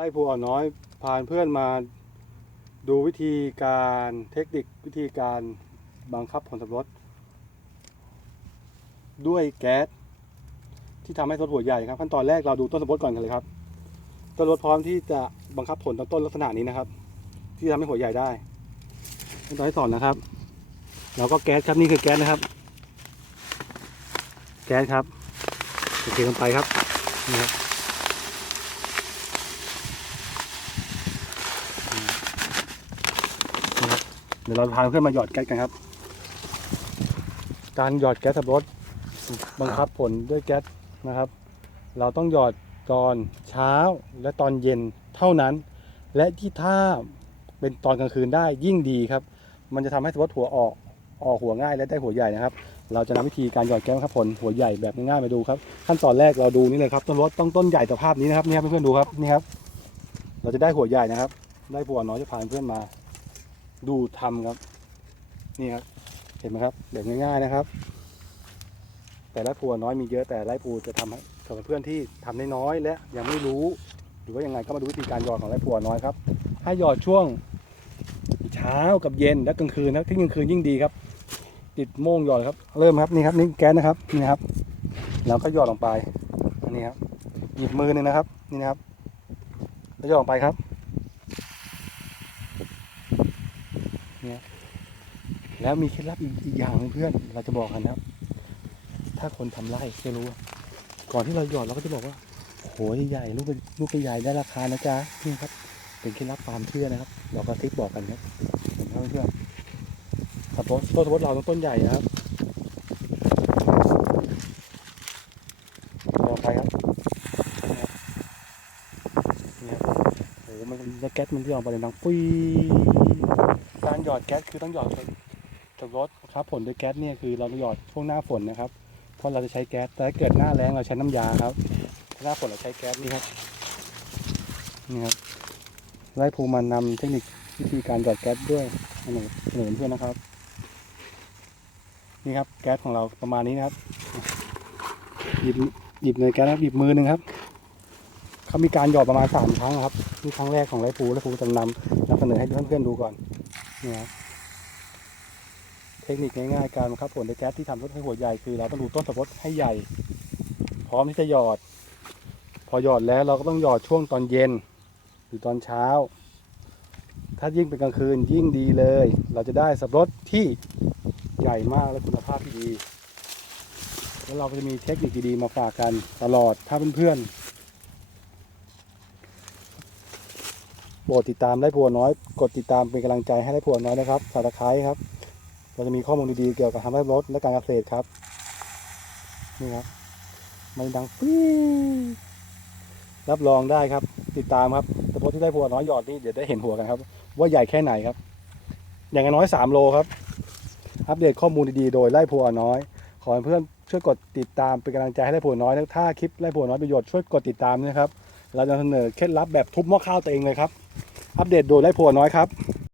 ไล่ผัวน้อยพาเพื่อนมาดูวิธีการเทคนิควิธีการบังคับผลสับรดด้วยแก๊สที่ทำให้รถหัวใหญ่ครับขั้นตอนแรกเราดูต้นสับรดก่อนเลยครับต้นสับปะรดพร้อมที่จะบังคับผลต้นลักษณะนี้นะครับ ที่ทำให้หัวใหญ่ได้ขั้นตอนที่สองนะครับเราก็แก๊สครับนี่คือแก๊สนะครับ แก๊สครับโอเคลงไปครับนี่ครับ นะครับเดี๋ยวเราพาเพื่อนมาหยอดแก๊สกันครับ การหยอดแก๊สสับปะรดบังคับผลด้วยแก๊สนะครับ เราต้องหยอดตอนเช้าและตอนเย็นเท่านั้น และที่ถ้าเป็นตอนกลางคืนได้ยิ่งดีครับ มันจะทำให้สับปะรดหัวออกออกหัวง่ายและได้หัวใหญ่นะครับ เราจะนำวิธีการหยอดแก๊สครับผลหัวใหญ่แบบง่ายๆมาดูครับ ขั้นตอนแรกเราดูนี่เลยครับต้นรถต้องต้นใหญ่สภาพนี้นะครับนี่ครับเพื่อนๆดูครับนี่ครับ เราจะได้หัวใหญ่นะครับ ได้ผัวน้อยจะพานเพื่อนมา ดูทำครับ นี่ครับ เห็นไหมครับแบบง่ายๆนะครับ แต่ไร่ผัวน้อยมีเยอะแต่ไร่ปูจะทำให้สำหรับเพื่อนที่ทำได้น้อยและยังไม่รู้ หรือว่ายังไงก็มาดูวิธีการหยอดของไร่ผัวน้อยครับ ให้หยอดช่วงเช้ากับเย็นและกลางคืนนะที่กลางคืนยิ่งดีครับ ติดโม่งหยอดครับ เริ่มครับนี่ครับนี่แก๊สนะครับนี่ครับแล้วก็หยอดลงไปอันนี้ครับหยิบมือหนึ่งนะครับ นี่นะครับแล้วหยอดลงไปครับ แล้วมีเคล็ดลับอีกอย่างเพื่อนเราจะบอกกันนะครับถ้าคนทำไร่จะรู้ ก่อนที่เราหยอดเราก็จะบอกว่าโหใหญ่ลูกลูกใหญ่ได้ราคานะจ๊ะนี่ครับ เป็นเคล็ดลับความเชื่อนะครับ เราก็ทิปบอกกันครับเห็นไหมเพื่อนสับปะรดต้นสับปะรดเราต้องต้นใหญ่นะครับลองไปครับนี่ครับนี่ครับโอ้โห มันแล้วแก๊สมันที่ออกไปเลยดังปุ้ยการหยอดแก๊สคือต้องหยอดจากรถครับผลด้วยแก๊สเนี่ยคือเราหยอดช่วงหน้าฝนนะครับเพราะเราจะใช้แก๊สแต่ถ้าเกิดหน้าแรงเราใช้น้ำยาครับหน้าฝนเราใช้แก๊สนี่ครับนี่ครับไล่ภูมันนำเทคนิควิธีการหยอดแก๊สด้วยเสนอเสนอเพื่อนนะครับ นี่ครับแก๊สของเราประมาณนี้นะครับหยิบหยิบในแก๊สครับหยิบมือหนึ่งครับ เขามีการหยอดประมาณสามครั้งครับนี่ครั้งแรกของไรภูไรภูจะนำนำเสนอให้เพื่อนๆดูก่อนนี่ครับเทคนิคง่ายๆการบังคับผลในแก๊สที่ทำรถให้หัวใหญ่คือเราต้องดูต้นสับปะรดให้ใหญ่ พร้อมที่จะหยอด พอหยอดแล้วเราก็ต้องหยอดช่วงตอนเย็น หรือตอนเช้า ถ้ายิ่งเป็นกลางคืนยิ่งดีเลย เราจะได้สับปะรดที่ใหญ่มากและคุณภาพที่ดี แล้วเราก็จะมีเทคนิคดีๆมาฝากกันตลอดถ้าเพื่อนๆ โปรดติดตามได้ผัวน้อย กดติดตามเป็นกำลังใจให้ได้ผัวน้อยนะครับสาตะไคร้ครับ เราจะมีข้อมูลดีๆเกี่ยวกับทำให้รถและการเกษตรครับ นี่ครับ มันดังปี๊รับรองได้ครับ ติดตามครับสปอตที่ได้หัวน้อยหยอดนี่เดี๋ยวได้เห็นหัวกันครับ ว่าใหญ่แค่ไหนครับ อย่างน้อยสามโลครับ อัปเดตข้อมูลดีๆโดยไล่ผัวน้อย ขอเพื่อนช่วยกดติดตามเป็นกำลังใจให้ไล่ผัวน้อยถ้าคลิปไล่ผัวน้อยประโยชน์ช่วยกดติดตามนะครับ เราจะเสนอเคล็ดลับแบบทุบหม้อข้าวตัวเองเลยครับ อัปเดตโดยไร่พัวน้อยครับ